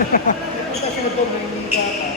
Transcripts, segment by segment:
Punta sa motor na yung kaka.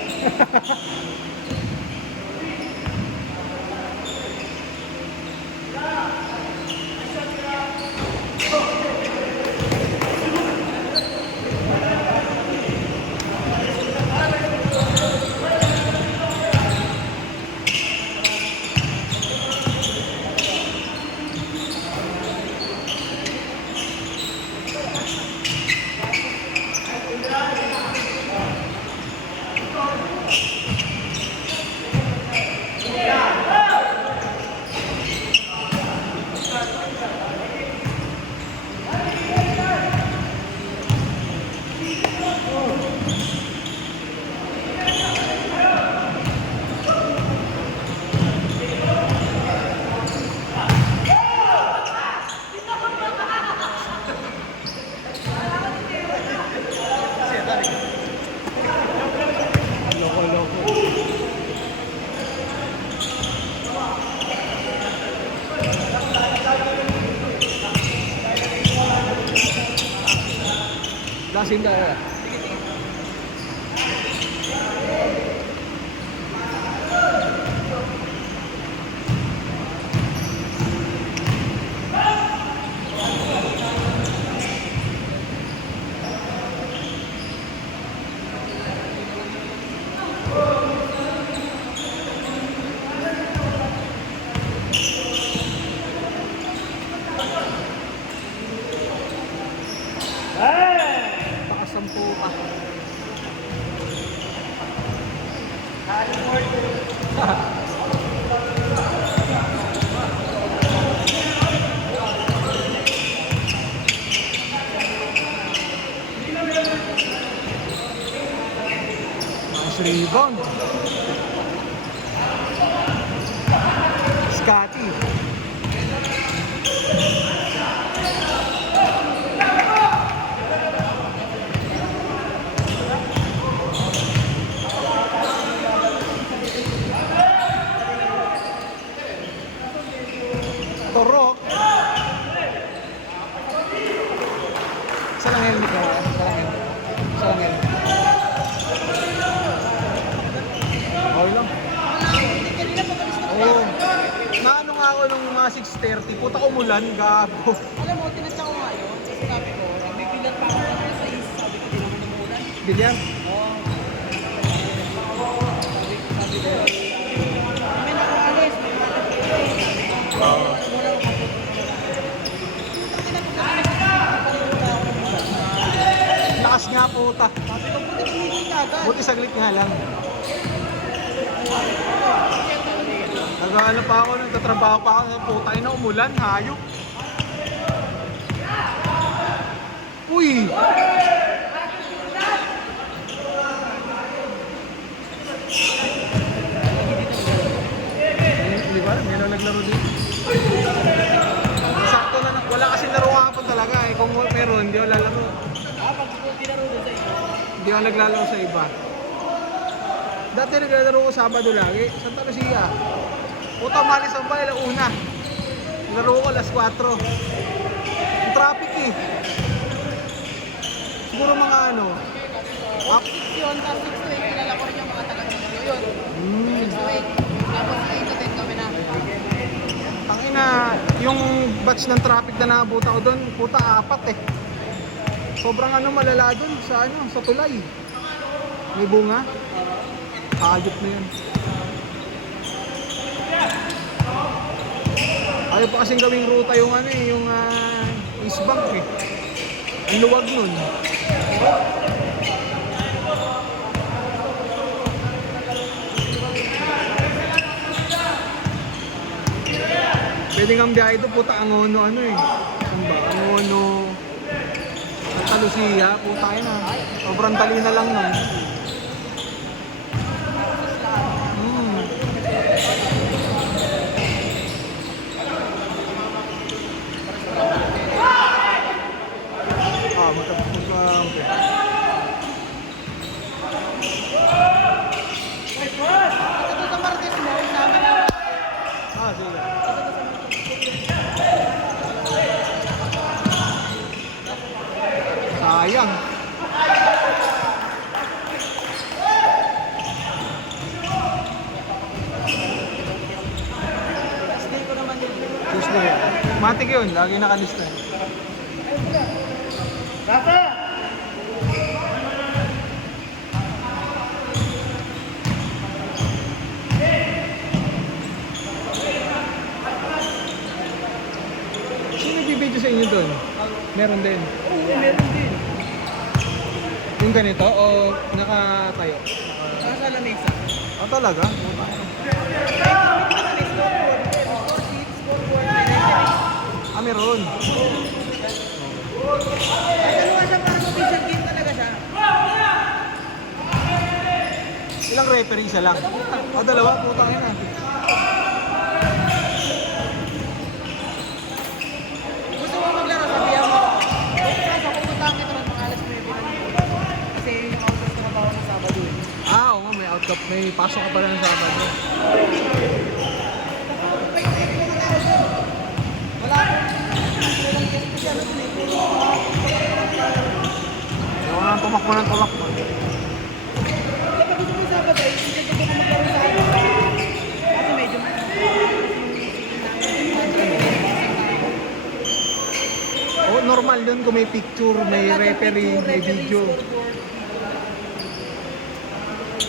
Lasing tayo. Sampu pa. Nice rebound. Scotty. Torok. Isa lang helmet ko. Isa lang helmet. Okay lang. Oo. Naano nga ako nung mga 6:30. Puta ko mulan. Gabo. Alam mo, tinatsa ko nga yun. Kasi sabi ko, may bilan pa ako na sa is. Sabi ko, di naman umulan. Bilyan? Oo. Sabi ko, may nakaalis. May nakaalis. Oo. Lakas nga puta. Sabi ko, buti tumigil ka agad. Buti saglit nga lang. Nag-ano pa ako, nagtatrabaho pa ako. Puta na umulan, hayop. Uy! Di ba? May naglaro din. Sakto na, wala kasi laro kapon talaga eh. Kung meron, hindi ako lalaro. Pag tinaro doon sa iyo. Hindi ako naglalaro sa iba. Dati naglalaro ko Sabado lagi. Santa Lucia. Puta malis ang bahay, una. Naglalaro ko alas 4. Yung traffic eh. Siguro mga ano. Up. 6 yun, tapos 6 to 8, kilala ko rin yung mga taga-video yun. 6 to 8. Tapos 8 to 10 kami na. Tangina, yung batch ng traffic na naabutan ko doon, puta 4 eh. Sobrang ano malala doon sa ano, sa tulay. May bunga. Hayop na yun. Ayaw pa kasing gawing ruta yung ano eh, yung East Bank eh. Ang luwag nun. Pwede kang biyahe ito, puta ang ano eh. Saan ba? Ang Santa Lucia, puta yun ah. Sobrang tali na lang nun. Sayang. Matik yun, lagi nakalista. Sino nagbibideo sa inyo doon? Meron din. Oo, meron din. Yung ganito o nakatayo? Nasa lamesa. Ah, talaga? Ah, meron. Ay, dalawa siya para official game talaga siya. Ilang referee isa lang? Ah, dalawa? Putang ina. Gusto mo maglaro, sabihan mo. Kaso pupunta kita ng mga alas 9 na kasi yung outdoor na trabaho sa Sabado eh. Ah, oo, may outcap. May pasok ka pala ng Sabado. Wala akong walang guest ko siya. Ayaw nga tumakbo ng tumakbo. Kapag gusto mo yung Sabado eh, hindi ko maglaro sa akin. Kasi medyo Oo, normal yun kung may picture, may referee, may video.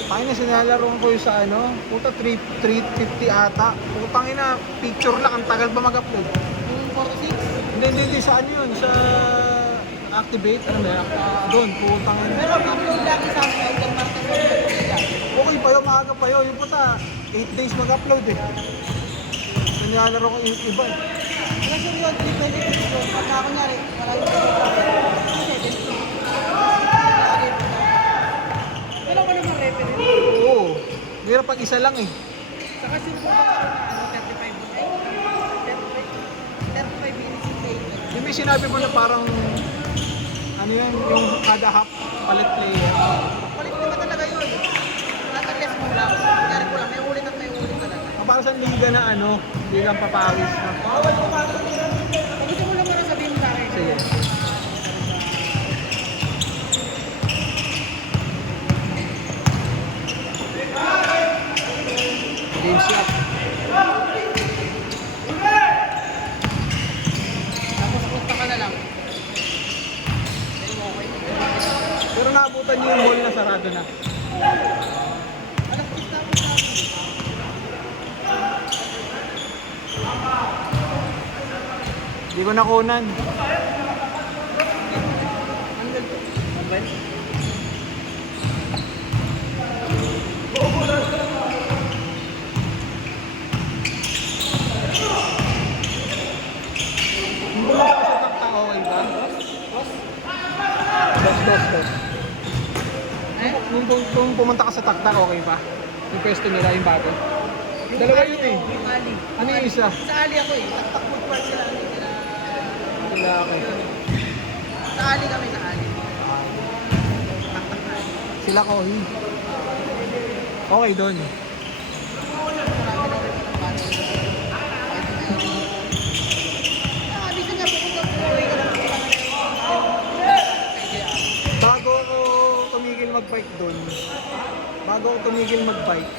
Tayo na sinalaro ko yung sa ano, puta 350 ata. Putang ina, picture lang, ang tagal ba mag-upload? Yung 46. Hindi, sa ano yun, sa Activate, ano ba yan? Doon, putang ina. Pero upload lagi sa akin ay kang Martes o Okay pa yun, maaga pa yun. Yung puta, 8 days mag-upload eh. Sinalaro ko yung iba eh. Wala sure yun, hindi pwede dito. Pagka kunyari, wala yung pwede. Wala ka naman referee. Oo, mahirap pag isa lang eh. Saka sure po ba ano, 35 minutes yung play. Yung may sinabi mo na parang, ano yun, yung kada half, palit player. Palit naman talaga yun. Natagles mo lang. Kunyari ko lang, may ulit at may ulit talaga. Para sa liga na ano, ligang papawis na. Bawal ko pa. Pag gusto mo lang muna sabihin mo sa akin. Sige. Game shot. Tapos punta ka na lang. Okay. Pero naabutan niyo yung mall na sarado na. Alas 10 na ako sa akin. Hindi ko nakunan. Hanggang to. Mobile? Yung pumunta ka sa takta, okay ba? Dos. Eh? Kung pumunta ka sa takta, okay ba? Yung pwesto nila, yung bago. Dalawa yun eh. Yung Ali. Ano yung isa? Sa Ali ako eh. Taktak food park sila. Sila. Sila okay. Sa Ali kami, sa Ali. Taktak na Ali. Sila Kohi. Okay doon. Marami na rin ng bata. Bisa niya pupunta po ka lang. Bago ako tumigil mag-bike doon, bago ako tumigil mag-bike,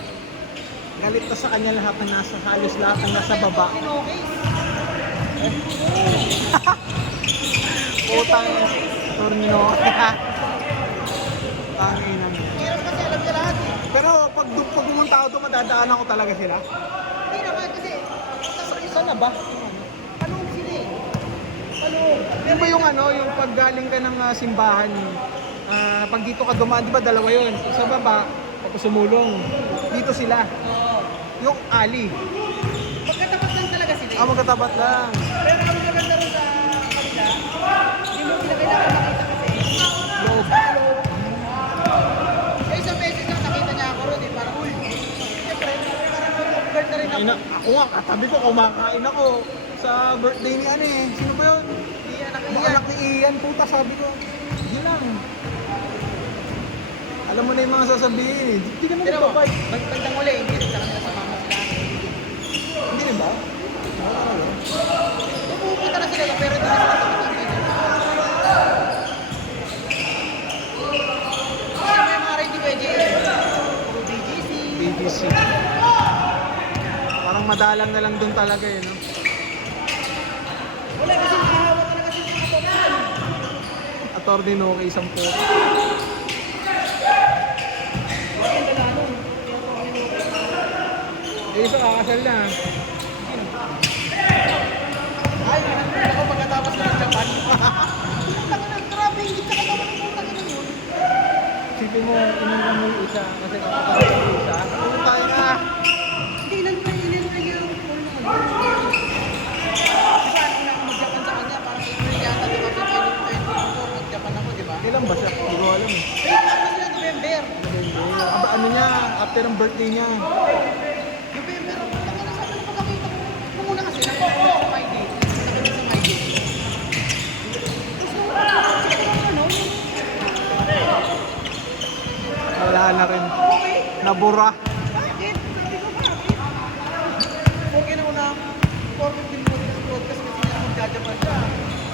galit na sa kanya lahat ng nasa, halos lahat ng nasa baba. Utang, tornino. Tangin na. Meron kasi alam niya lahat eh. Pero pag pumunta ako doon, madadaanan ko talaga sila. Hindi naman kasi Saan na ba? paloob sila eh. Paloob. Yan ba yung ano, yung pag galing ka ng simbahan, pag dito ka dumaan, di ba dalawa yun? Sa baba, pag sumulong, dito sila. Oo. Yung alley. Magkatapat lang talaga sila eh. Magkatapat lang. Pero ang maganda rin sa kanila, hindi mo sila kailangan makita kasi Loob. sa loob. Sa isang beses lang nakita niya ako ron eh. Parang, uy, siyempre, parang guard na rin ako. Ako nga, katabi ko, kumakain ako sa birthday ni ano eh. Sino ba yun? Hindi anak Yung niya. anak ni Ian, puta, sabi ko. Hindi lang. Alam mo na yung mga sasabihin eh. Hindi ka na Pero mo, nagpa-fight. bandang uli, hindi rin sa kanila sa mama sila. Hindi rin ba? Pupunta na sila pero hindi na sila tumatangin. Kasi may mga ready pwede puro BGC. BGC. Parang madalang na lang doon talaga eh, no? Wala kasi nakahawa talaga siya sa kapatid. Attorney Noki, 10. Wala yung dala nun. Eh, isa kakasal na. Ay, pinagpapit ako pagkatapos na ng Japan. Taka na, grabe, hindi ka katawa ng putang ina yun. Sipin mo, iniwan mo yung isa kasi kakasal yung isa. Ano tayo na? Hindi, ilan yung call mo. Di ba, nung ako mag-Japan sa kanya, parang April yata, di ba? Sa 2024, mag-Japan ako, di ba? Kailan ba siya? Hindi ko alam eh. Wait, ako sila November. Aba, ano niya, after ng birthday niya. November, ang putang ina, sabi na pagkakita ko. Nung una kasi, nag-call sa my day. Sabi sa my day. Tapos nung ano, Wala na rin. okay. Nabura. Bakit? Sabi ko, bakit? Okay na una, 4:15 broadcast kasi nga magjajapan siya.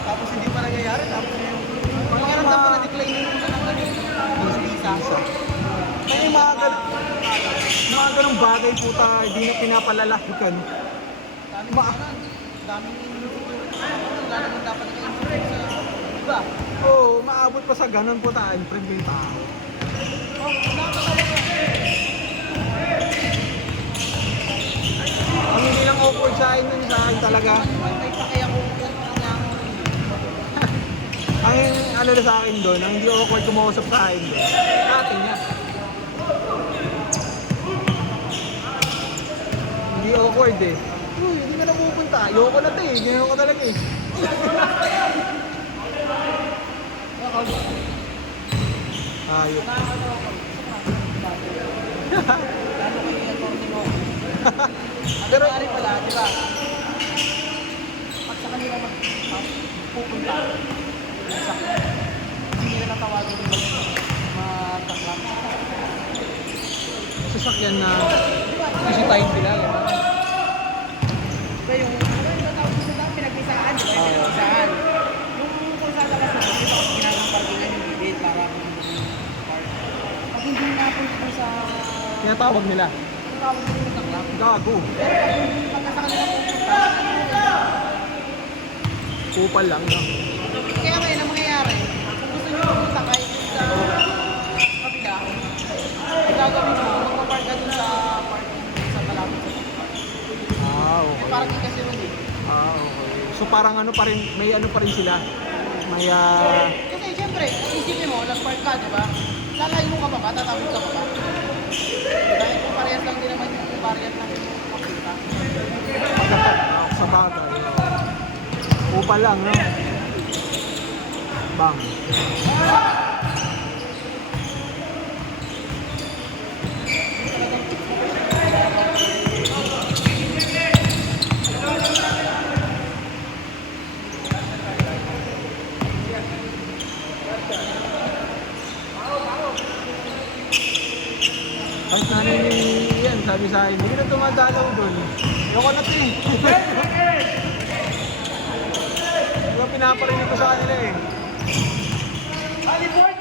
Tapos hindi pa nangyayari. Tapos yung pakiramdam ko na decline yung ano ng visa. Kaya yung mga ganong bagay puta, hindi na pinapalalakikan. Daming kanan. Daming wala naman dapat naka-influence sa iba. Oo, maabot pa sa ganon puta, imprint mo yung tao. Oh, nakakatawa ko. Ang hindi lang awkward sa akin nun, sa akin talaga. May pakaya ko kung ano ako. Ang ano na sa akin doon, ang hindi awkward kumausap sa akin doon, ate niya. Hindi awkward eh. Uy, hindi ka na pupunta. Ayoko na to eh. Ganyan ko talaga eh. Ayok. Nakakatawa ko. Lalo kayo yung attorney mo. Pero, Pero pala, di ba? Pag sa kanila pupunta, sa hindi nila natawagin yung magkaklap. sasakyan na isitahin sila. Gano'n. Diba yung, ano yung tawag ko sa pinag-isaan, di ba? Yung pinag-isaan. Yung kung saan talaga sa dito, ginagawa parkingan yung bibig para park. Pag hindi napunta sa Tinatawag nila. tawag ko yung magkaklap. Gago. Pero pag sa kanila pupunta, Kupal lang. No? kaya ngayon ang mangyayari, kung gusto nyo pumunta kahit sa kabila, ang gagawin mo, magpapark ka dun sa parking sa malapit sa Ah, may okay. parking kasi nun eh. Ah, okay. So parang ano pa rin, may ano pa rin sila. May Kasi siyempre, isipin mo, nag-park ka, di ba? Lalayo ka pa ba? Tatawid ka pa ba? Dahil kung parehas lang din naman yung variant ng makita. sa bagay. Kupal lang, no? Bang. Ang nanay yan, sabi sa akin, hindi na tumadalaw doon. Ayoko na ito eh. Diba pinaparinig ko sa kanila eh. Haliport!